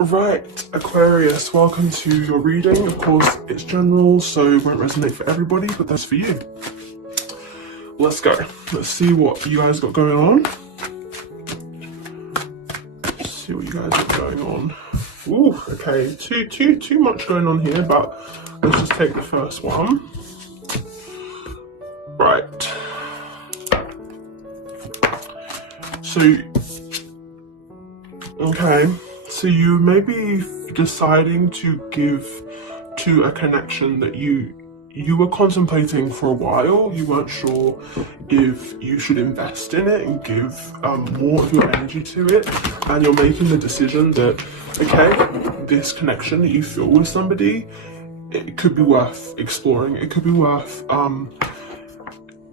Right, Aquarius, welcome to your reading. Of course, it's general, so it won't resonate for everybody, but that's for you. Let's go. Let's see what you guys got going on. Let's see what you guys got going on. Ooh, okay, too much going on here, but let's just take the first one. Right. So you may be deciding to give to a connection that you were contemplating for a while. You weren't sure if you should invest in it and give more of your energy to it, and you're making the decision that, okay, this connection that you feel with somebody, it could be worth exploring. It could be worth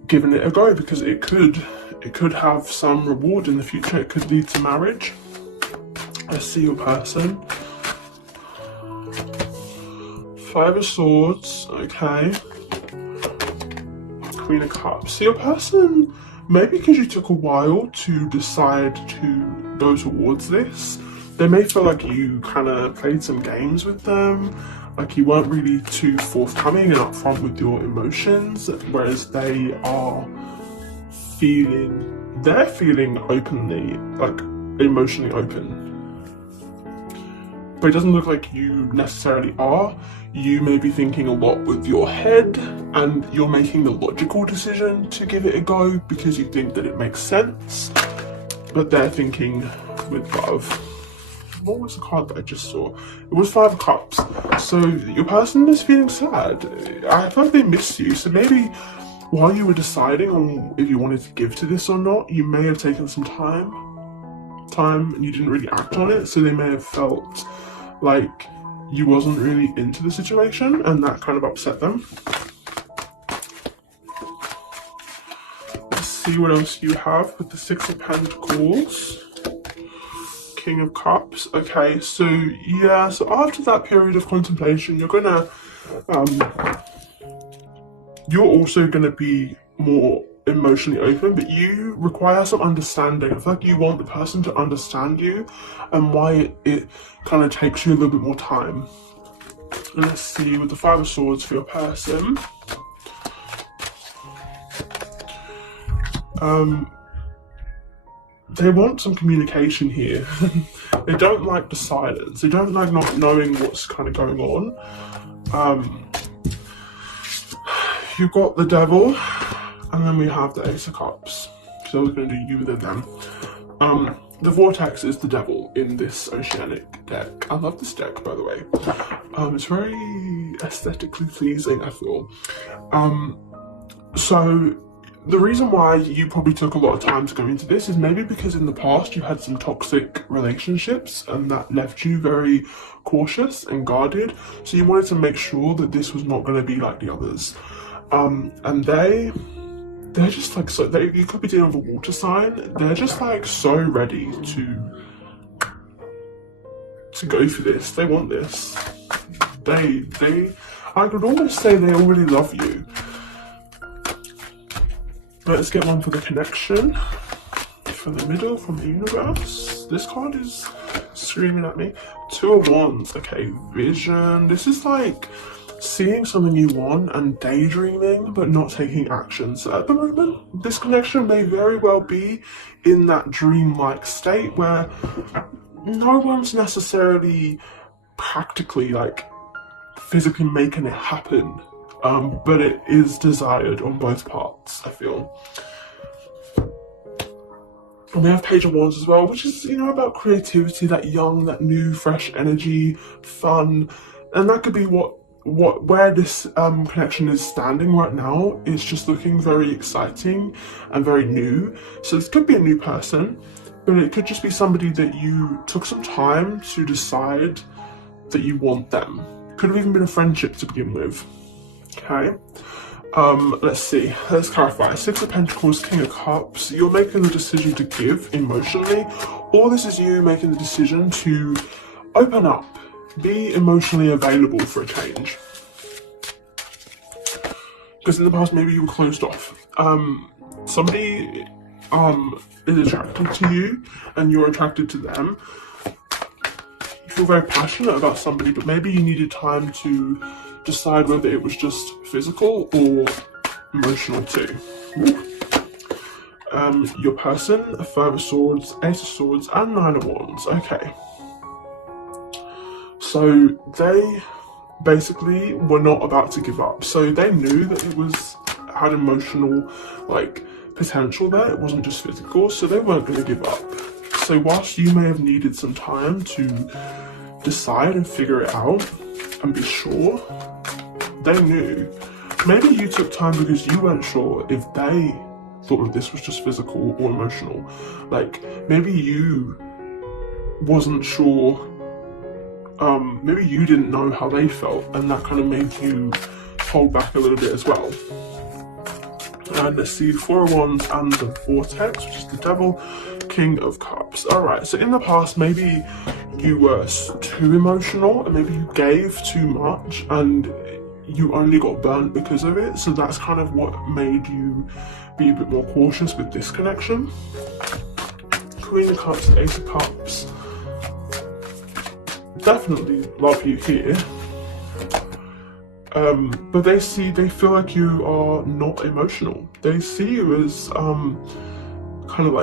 giving it a go, because it could have some reward in the future. It could lead to marriage. I see your person. Five of Swords, okay. Queen of Cups. See, your person, maybe because you took a while to decide to go towards this, they may feel like you kind of played some games with them, like you weren't really too forthcoming and upfront with your emotions, whereas they're feeling openly, like emotionally open. But it doesn't look like you necessarily are. You may be thinking a lot with your head, and you're making the logical decision to give it a go because you think that it makes sense. But they're thinking with love. What was the card that I just saw? It was Five of Cups. So your person is feeling sad. I feel like they miss you. So maybe while you were deciding on if you wanted to give to this or not, you may have taken some time and you didn't really act on it. So they may have felt like you wasn't really into the situation, and that kind of upset them. Let's see what else you have with the Six of Pentacles, King of Cups. Okay, so yeah, so after that period of contemplation, you're also gonna be more emotionally open, but you require some understanding. I feel like you want the person to understand you and why it kind of takes you a little bit more time. And let's see with the Five of Swords for your person. They want some communication here. They don't like the silence. They don't like not knowing what's kind of going on. You've got the Devil, and then we have the Ace of Cups. So I was going to do you and them. The Vortex is the Devil in this Oceanic deck. I love this deck, by the way. It's very aesthetically pleasing, I feel. So the reason why you probably took a lot of time to go into this is maybe because in the past you had some toxic relationships, and that left you very cautious and guarded. So you wanted to make sure that this was not going to be like the others. And they're just like, so you could be dealing with a water sign. They're just like so ready to go for this. They want this. I could almost say they already love you. Let's get one for the connection. For the middle, from the universe. This card is screaming at me. Two of Wands. Okay, vision. This is like seeing something you want and daydreaming but not taking action. So at the moment, this connection may very well be in that dreamlike state where no one's necessarily practically, like, physically making it happen, but it is desired on both parts, I feel. And we have Page of Wands as well, which is, you know, about creativity, that young, that new, fresh energy, fun, and that could be where this connection is standing right now. Is just looking very exciting and very new. So this could be a new person, but it could just be somebody that you took some time to decide that you want them. Could have even been a friendship to begin with. Okay. Let's see. Let's clarify. Six of Pentacles, King of Cups. You're making the decision to give emotionally, or this is you making the decision to open up. Be emotionally available for a change. Because in the past, maybe you were closed off. Somebody is attracted to you and you're attracted to them. feel very passionate about somebody, but maybe you needed time to decide whether it was just physical or emotional too. Your person, 5 of Swords, 8 of Swords, and 9 of Wands. Okay. So they basically were not about to give up. So they knew that it had emotional potential there. It wasn't just physical. So they weren't going to give up. So whilst you may have needed some time to decide and figure it out and be sure, they knew. Maybe you took time because you weren't sure if they thought that this was just physical or emotional. Maybe you wasn't sure, maybe you didn't know how they felt, and that kind of made you hold back a little bit as well. And let's see, 4 of Wands and the Vortex, which is the Devil, King of Cups. Alright, so in the past, maybe you were too emotional, and maybe you gave too much, and you only got burnt because of it. So that's kind of what made you be a bit more cautious with this connection. Queen of Cups, Ace of Cups. Definitely love you here. But they feel like you are not emotional. They see you as kind of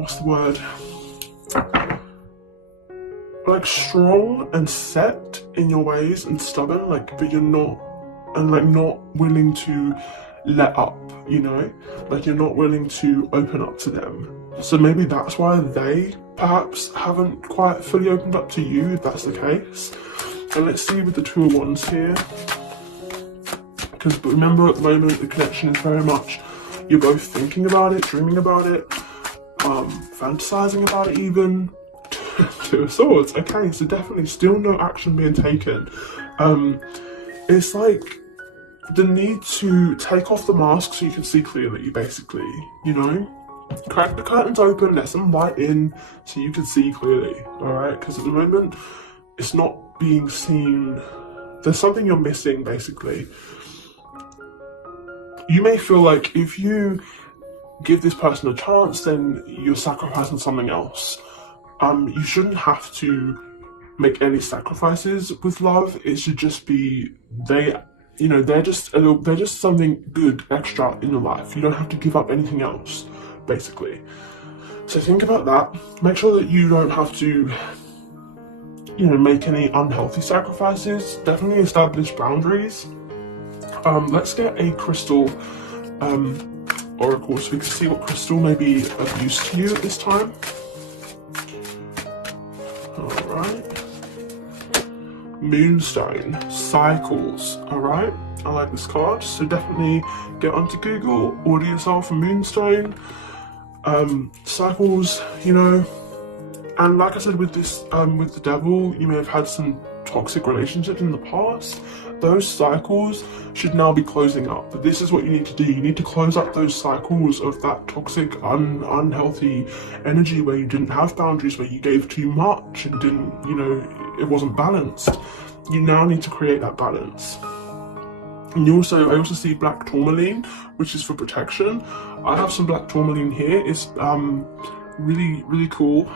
what's the word? Strong and set in your ways and stubborn, but you're not, and not willing to let up, you're not willing to open up to them. So maybe that's why they perhaps haven't quite fully opened up to you, if that's the case. And let's see with the 2 of Wands here, because remember, at the moment the connection is very much you're both thinking about it, dreaming about it, fantasizing about it even. 2 of Swords. Okay, so definitely still no action being taken. It's the need to take off the mask so you can see clearly, basically, crack the curtains open, let some light in so you can see clearly. All right, because at the moment it's not being seen. There's something you're missing, basically. You may feel like if you give this person a chance, then you're sacrificing something else. You shouldn't have to make any sacrifices with love. It should just be they're just something good extra in your life. You don't have to give up anything else, basically. So think about that. Make sure that you don't have to make any unhealthy sacrifices. Definitely establish boundaries. Let's get a crystal oracle so we can see what crystal may be of use to you at this time. Alright. Moonstone, cycles. Alright, I like this card, so definitely get onto Google, order yourself a moonstone. Cycles, and like I said with this, with the Devil, you may have had some toxic relationships in the past. Those cycles should now be closing up. But this is what you need to do. You need to close up those cycles of that toxic, unhealthy energy where you didn't have boundaries, where you gave too much and didn't, it wasn't balanced. You now need to create that balance. And I also see black tourmaline, which is for protection. I have some black tourmaline here. It's really, really cool.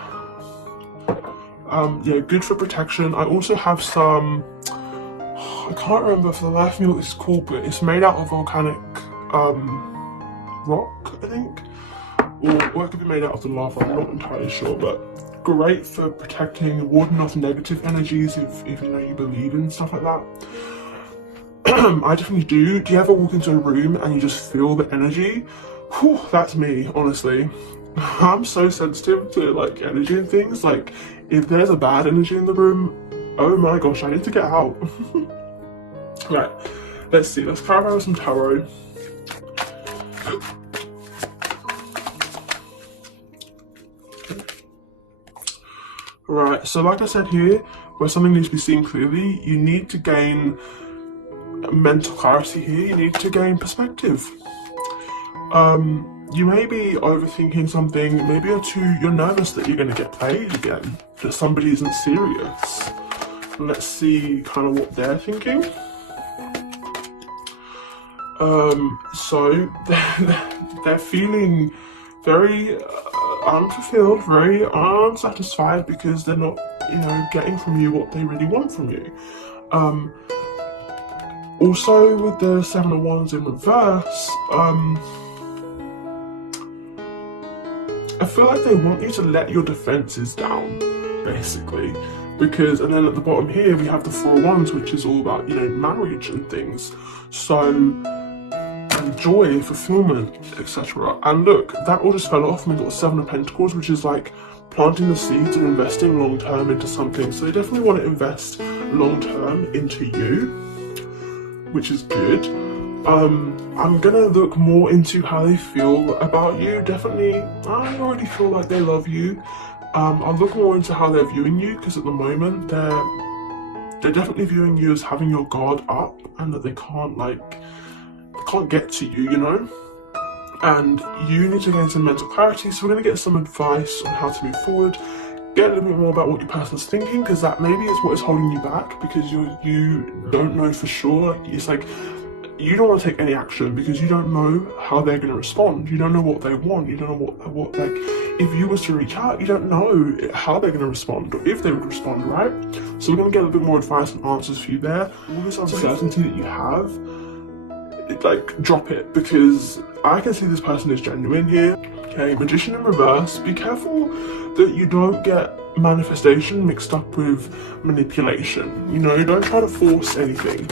Yeah, good for protection. I also have some, I can't remember for the life of me what this is called, but it's made out of volcanic rock, I think, or it could be made out of the lava. I'm not entirely sure, but great for protecting, warding off negative energies if you believe in stuff like that. I definitely do. Do you ever walk into a room and you just feel the energy? Whew, that's me, honestly. I'm so sensitive to energy and things. If there's a bad energy in the room, oh my gosh, I need to get out. Right, let's see. Let's clarify with some tarot. Right, so like I said here, where something needs to be seen clearly, you need to gain mental clarity here. You need to gain perspective. You may be overthinking something. Maybe you're nervous that you're going to get played again, that somebody isn't serious. Let's see kind of what they're thinking. So they're feeling very unfulfilled, very unsatisfied because they're not, you know, getting from you what they really want from you. Also with the Seven of Wands in reverse, I feel like they want you to let your defenses down, basically. Because, and then at the bottom here, we have the Four of Wands, which is all about, you know, marriage and things. So, and joy, fulfillment, etc. And look, that all just fell off, and we've got the Seven of Pentacles, which is like planting the seeds and investing long-term into something. So they definitely want to invest long-term into you, which is good. I'm gonna look more into how they feel about you. Definitely, I already feel like they love you. I'll look more into how they're viewing you, because at the moment they're definitely viewing you as having your guard up, and that they can't get to you, you know. And you need to gain some mental clarity. So we're gonna get some advice on how to move forward. Get a little bit more about what your person's thinking, because that maybe is what is holding you back, because you don't know for sure. It's like you don't want to take any action because you don't know how they're going to respond. You don't know what they want. You don't know what like, if you was to reach out, you don't know how they're going to respond, or if they would respond, right? So we're going to get a bit more advice and answers for you there. All this uncertainty that you have, like, drop it, because I can see this person is genuine here. Okay, Magician in reverse. Be careful that you don't get manifestation mixed up with manipulation. You know, don't try to force anything.